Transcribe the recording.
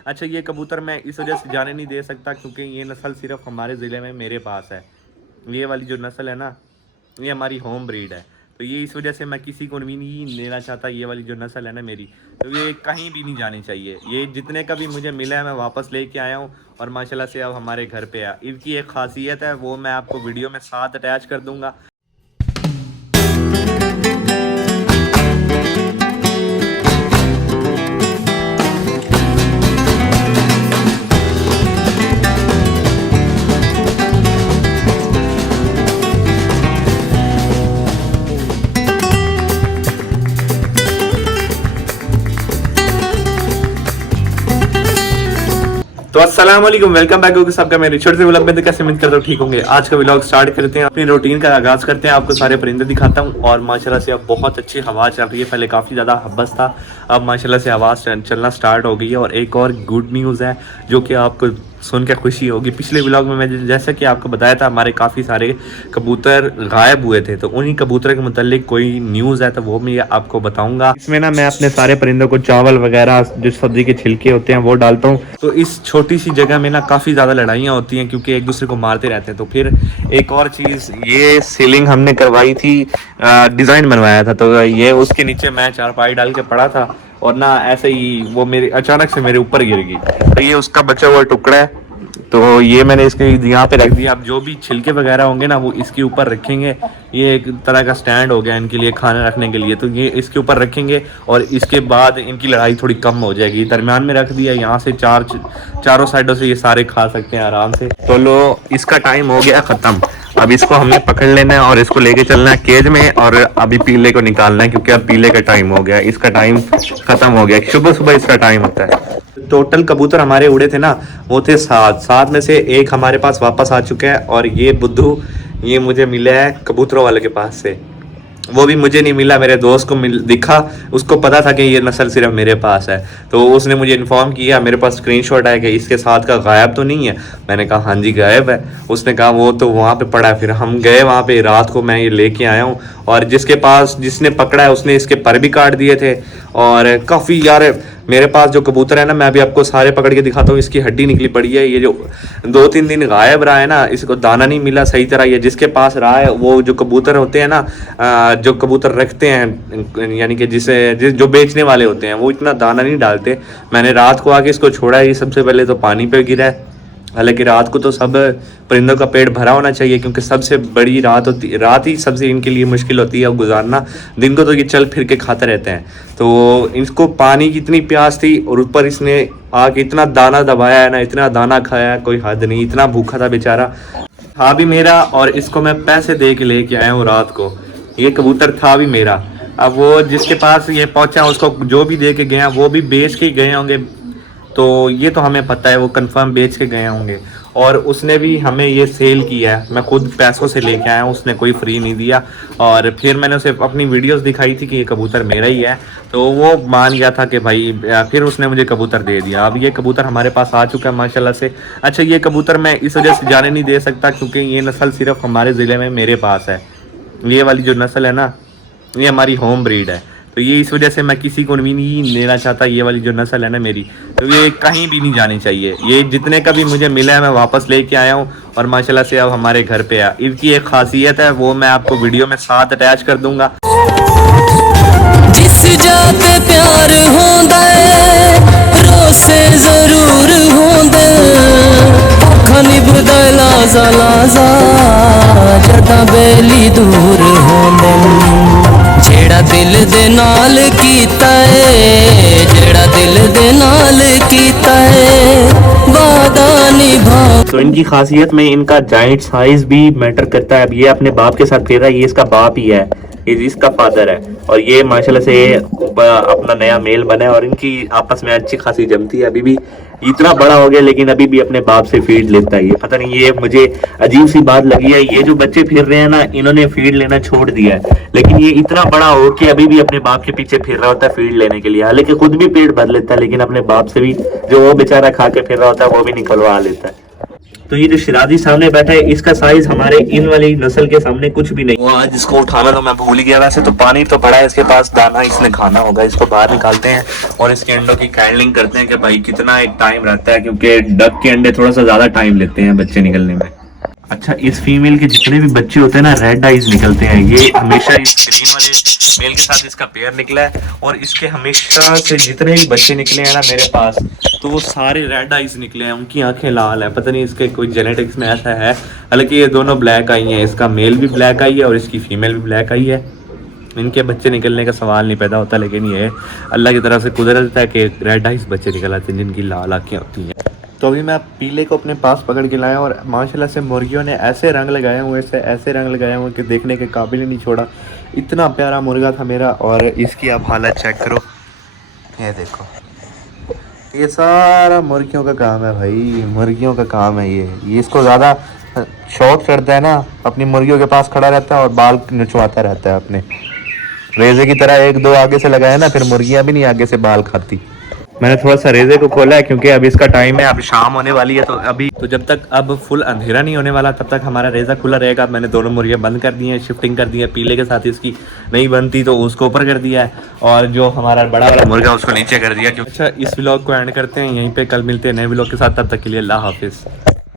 अच्छा, ये कबूतर मैं इस वजह से जाने नहीं दे सकता क्योंकि ये नस्ल सिर्फ हमारे ज़िले में मेरे पास है। ये वाली जो नस्ल है ना, ये हमारी होम ब्रीड है। तो ये इस वजह से मैं किसी को भी नहीं लेना चाहता। ये वाली जो नस्ल है ना मेरी, तो ये कहीं भी नहीं जानी चाहिए। ये जितने का भी मुझे मिला है मैं वापस लेके आया हूँ और माशाल्लाह से अब हमारे घर पे है। इनकी एक ख़ासियत है, वो मैं आपको वीडियो में साथ अटैच कर दूँगा। तो अस्सलाम वालेकुम, वेलकम बैक होगा सबका मेरे छोटे से व्लॉग में। कैसे उम्मीद करता हूँ ठीक होंगे। आज का व्लॉग स्टार्ट करते हैं, अपनी रूटीन का आगाज करते हैं। आपको सारे परिंदे दिखाता हूँ और माशाल्लाह से अब बहुत अच्छी हवा चल रही है। पहले काफ़ी ज़्यादा हब्बस था, अब माशाल्लाह से आवाज़ चलना स्टार्ट हो गई है। और एक और गुड न्यूज़ है जो कि आपको सुन के खुशी होगी। पिछले व्लॉग में मैं जैसा कि आपको बताया था, हमारे काफ़ी सारे कबूतर गायब हुए थे। तो उन्हीं कबूतर के मुतालिक कोई न्यूज़ है तो वो मैं आपको बताऊंगा। इसमें ना मैं अपने सारे परिंदों को चावल वगैरह जो सब्जी के छिलके होते हैं वो डालता हूँ। तो इस छोटी सी जगह में ना काफ़ी ज़्यादा लड़ाइयाँ होती हैं क्योंकि एक दूसरे को मारते रहते हैं। तो फिर एक और चीज़, ये सीलिंग हमने करवाई थी, डिज़ाइन बनवाया था, तो ये उसके नीचे मैं चारपाई डाल के पड़ा था और ना ऐसे ही वो मेरे अचानक से मेरे ऊपर गिर गई। तो ये उसका बचा हुआ टुकड़ा है, तो ये मैंने इसके यहाँ पे रख दिया। अब जो भी छिलके वगैरह होंगे ना वो इसके ऊपर रखेंगे। ये एक तरह का स्टैंड हो गया इनके लिए, खाना रखने के लिए। तो ये इसके ऊपर रखेंगे और इसके बाद इनकी लड़ाई थोड़ी कम हो जाएगी। दरम्यान में रख दिया, यहाँ से चारों साइडों से ये सारे खा सकते हैं आराम से। तो लो, इसका टाइम हो गया ख़त्म। अब इसको हमने पकड़ लेना है और इसको लेके चलना है केज में और अभी पीले को निकालना है क्योंकि अब पीले का टाइम हो गया। इसका टाइम ख़त्म हो गया, सुबह सुबह इसका टाइम होता है। टोटल कबूतर हमारे उड़े थे ना, वो थे 7 में से एक हमारे पास वापस आ चुका है। और ये बुद्धू, ये मुझे मिला है कबूतरों वाले के पास से। वो भी मुझे नहीं मिला, मेरे दोस्त को दिखा, उसको पता था कि ये नस्ल सिर्फ मेरे पास है। तो उसने मुझे इन्फॉर्म किया, मेरे पास स्क्रीनशॉट है कि इसके साथ का गायब तो नहीं है। मैंने कहा हाँ जी गायब है। उसने कहा वो तो वहाँ पे पड़ा है। फिर हम गए वहाँ पे, रात को मैं ये लेके आया हूँ। और जिसके पास जिसने पकड़ा है उसने इसके पर भी काट दिए थे। और काफ़ी यार, मेरे पास जो कबूतर है ना, मैं अभी आपको सारे पकड़ के दिखाता हूँ। इसकी हड्डी निकली पड़ी है। ये जो 2-3 दिन गायब रहा है ना, इसको दाना नहीं मिला सही तरह। ये जिसके पास रहा है, वो जो कबूतर होते हैं ना, जो कबूतर रखते हैं, यानी कि जो बेचने वाले होते हैं, वो इतना दाना नहीं डालते। मैंने रात को आके इसको छोड़ा है। ये सबसे पहले तो पानी पे गिरा है। हालांकि रात को तो सब परिंदों का पेट भरा होना चाहिए क्योंकि सबसे बड़ी रात ही सबसे इनके लिए मुश्किल होती है गुजारना। दिन को तो ये चल फिर के खाते रहते हैं। तो इसको पानी की इतनी प्यास थी और ऊपर इसने आके इतना दाना दबाया है ना, इतना दाना खाया है, कोई हद नहीं। इतना भूखा था बेचारा, था भी मेरा। और इसको मैं पैसे दे के लेके आया हूँ रात को। ये कबूतर था भी मेरा। अब वो जिसके पास ये पहुंचा, उसको जो भी दे के गया वो भी बेच के गए होंगे। तो ये तो हमें पता है, वो कंफर्म बेच के गए होंगे। और उसने भी हमें ये सेल किया है, मैं खुद पैसों से लेके आया हूँ, उसने कोई फ्री नहीं दिया। और फिर मैंने उसे अपनी वीडियोस दिखाई थी कि ये कबूतर मेरा ही है, तो वो मान गया था कि भाई, फिर उसने मुझे कबूतर दे दिया। अब ये कबूतर हमारे पास आ चुका है माशाल्लाह से। अच्छा, ये कबूतर मैं इस वजह से जाने नहीं दे सकता क्योंकि ये नस्ल सिर्फ हमारे ज़िले में मेरे पास है। ये वाली जो नस्ल है ना, ये हमारी होम ब्रीड है। तो ये इस वजह से मैं किसी को भी नहीं लेना चाहता। ये वाली जो नस्ल है ना मेरी, तो ये कहीं भी नहीं जानी चाहिए। ये जितने का भी मुझे मिला है मैं वापस लेके आया हूँ और माशाल्लाह से अब हमारे घर पे है। इनकी एक खासियत है, वो मैं आपको वीडियो में साथ अटैच कर दूंगा। जिस जाते प्यार होंदा रोसे जरूर होंदे, खनी बुदला जलाजा जदा बेली दूर होंदे। जेड़ा दिल दे नाल कीता है, जेड़ा दिल दे नाल कीता है, वादा निभा। तो इनकी खासियत में इनका जाइंट साइज भी मैटर करता है। अब ये अपने बाप के साथ खेल रहा है, ये इसका बाप ही है, ये इसका फादर है। और ये माशाल्लाह से अपना नया मेल बना है और इनकी आपस में अच्छी खासी जमती है। अभी भी इतना बड़ा हो गया लेकिन अभी भी अपने बाप से फीड लेता है। ये पता नहीं, ये मुझे अजीब सी बात लगी है। ये जो बच्चे फिर रहे हैं ना, इन्होंने फीड लेना छोड़ दिया है, लेकिन ये इतना बड़ा हो के अभी भी अपने बाप के पीछे फिर रहा होता है फीड लेने के लिए। हालांकि खुद भी पेट भर लेता है लेकिन अपने बाप से भी जो वो बेचारा खा के फिर रहा होता है वो भी निकलवा लेता है। तो ये जो शिराजी सामने बैठा है इसका साइज हमारे इन वाली नस्ल के सामने कुछ भी नहीं। वो आज इसको उठाना तो मैं भूल ही गया। वैसे तो पानी तो पड़ा है इसके पास, दाना इसने खाना होगा। इसको बाहर निकालते हैं और इसके अंडों की कैंडलिंग करते हैं कि भाई कितना एक टाइम रहता है, क्योंकि डक के अंडे थोड़ा सा ज्यादा टाइम लेते हैं बच्चे निकलने में। अच्छा, इस फीमेल के जितने भी बच्चे होते हैं ना रेड आइज निकलते हैं। ये हमेशा इस ग्रीन वाले मेल के साथ इसका पेयर निकला है और इसके हमेशा से जितने भी बच्चे निकले हैं ना मेरे पास, तो वो सारे रेड आइज निकले हैं। उनकी आंखें लाल है, पता नहीं इसके कोई जेनेटिक्स में ऐसा है। हालांकि ये दोनों ब्लैक आई हैं, इसका मेल भी ब्लैक आई है और इसकी फीमेल भी ब्लैक आई है। इनके बच्चे निकलने का सवाल नहीं पैदा होता, लेकिन ये अल्लाह की तरफ से कुदरत है कि रेड आइज बच्चे निकल आते हैं जिनकी लाल आंखें होती हैं। तो अभी मैं पीले को अपने पास पकड़ के लाया और माशाल्लाह से मुर्गियों ने ऐसे रंग लगाए हुए से ऐसे रंग लगाए हुए कि देखने के काबिल ही नहीं छोड़ा। इतना प्यारा मुर्गा था मेरा। और इसकी आप हालत चेक करो, ये देखो, ये सारा मुर्गियों का काम है भाई, मुर्गियों का काम है ये इसको ज़्यादा शौक चढ़ता है ना, अपनी मुर्गियों के पास खड़ा रहता है और बाल नचवाता रहता है अपने रेजे की तरह। एक दो आगे से लगाया ना, फिर मुर्गियाँ भी नहीं आगे से बाल खाती। मैंने थोड़ा सा रेजे को खोला है क्योंकि अब इसका टाइम है, अब शाम होने वाली है। तो जब तक अब फुल अंधेरा नहीं होने वाला तब तक हमारा रेजा खुला रहेगा। मैंने दोनों मुर्गियाँ बंद कर दी हैं, शिफ्टिंग कर दी है। पीले के साथ इसकी नहीं बनती तो उसको ऊपर कर दिया है और जो हमारा बड़ा वाला मुर्गा उसको नीचे कर दिया। अच्छा, इस व्लॉग को एंड करते हैं यहीं पे, कल मिलते हैं नए व्लॉग के साथ। तब तक के लिए अल्लाह हाफिज़।